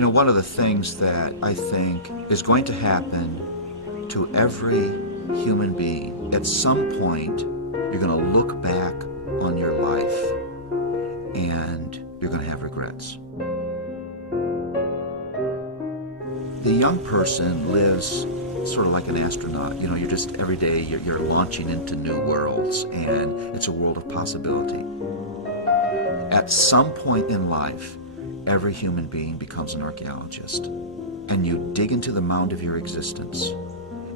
You know, one of the things that I think is going to happen to every human being, at some point, you're going to look back on your life and you're going to have regrets. The young person lives sort of like an astronaut. You know, you're just every day you're launching into new worlds, and it's a world of possibility. At some point in life, every human being becomes an archaeologist, and you dig into the mound of your existence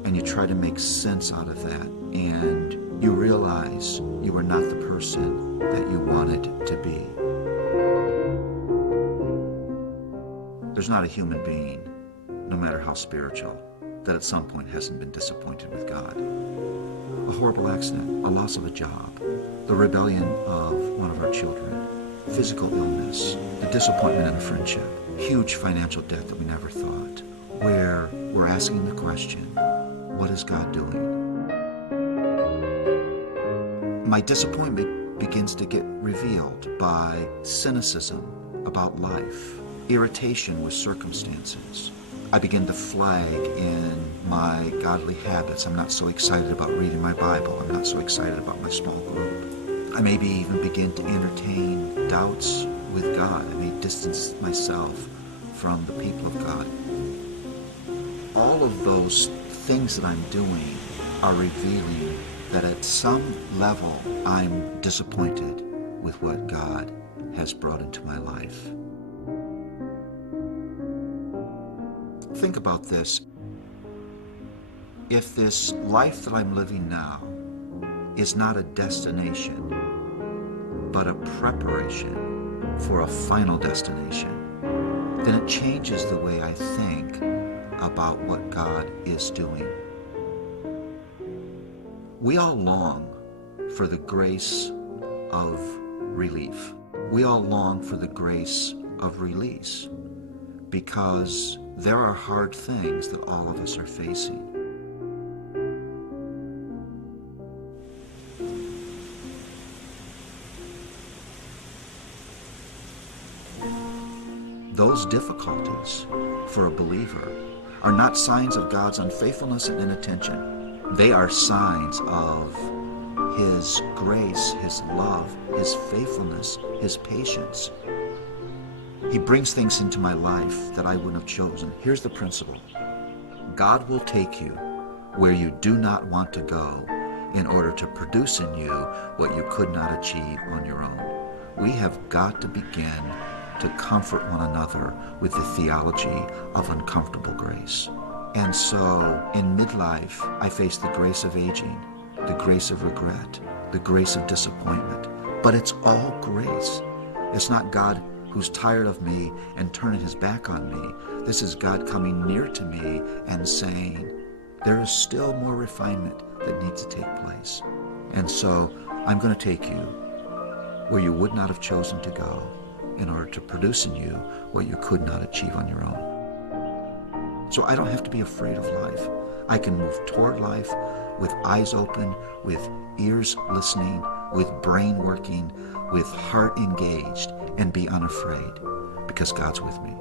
and you try to make sense out of that, and you realize you are not the person that you wanted to be. There's not a human being, no matter how spiritual, that at some point hasn't been disappointed with God. A horrible accident, a loss of a job, the rebellion of one of our children, physical illness, the disappointment in a friendship, huge financial debt that we never thought, where we're asking the question, what is God doing? My disappointment begins to get revealed by cynicism about life, irritation with circumstances. I begin to flag in my godly habits. I'm not so excited about reading my Bible. I'm not so excited about my small group. I maybe even begin to entertain doubts with God. I may distance myself from the people of God. All of those things that I'm doing are revealing that at some level I'm disappointed with what God has brought into my life. Think about this. If this life that I'm living now is not a destination, but a preparation for a final destination, then it changes the way I think about what God is doing. We all long for the grace of relief. We all long for the grace of release, because there are hard things that all of us are facing. Those difficulties for a believer are not signs of God's unfaithfulness and inattention. They are signs of His grace, His love, His faithfulness, His patience. He brings things into my life that I wouldn't have chosen. Here's the principle. God will take you where you do not want to go in order to produce in you what you could not achieve on your own. We have got to begin to comfort one another with the theology of uncomfortable grace. And so in midlife, I face the grace of aging, the grace of regret, the grace of disappointment. But it's all grace. It's not God who's tired of me and turning His back on me. This is God coming near to me and saying, there is still more refinement that needs to take place. And so I'm going to take you where you would not have chosen to go in order to produce in you what you could not achieve on your own. So I don't have to be afraid of life. I can move toward life with eyes open, with ears listening, with brain working, with heart engaged, and be unafraid because God's with me.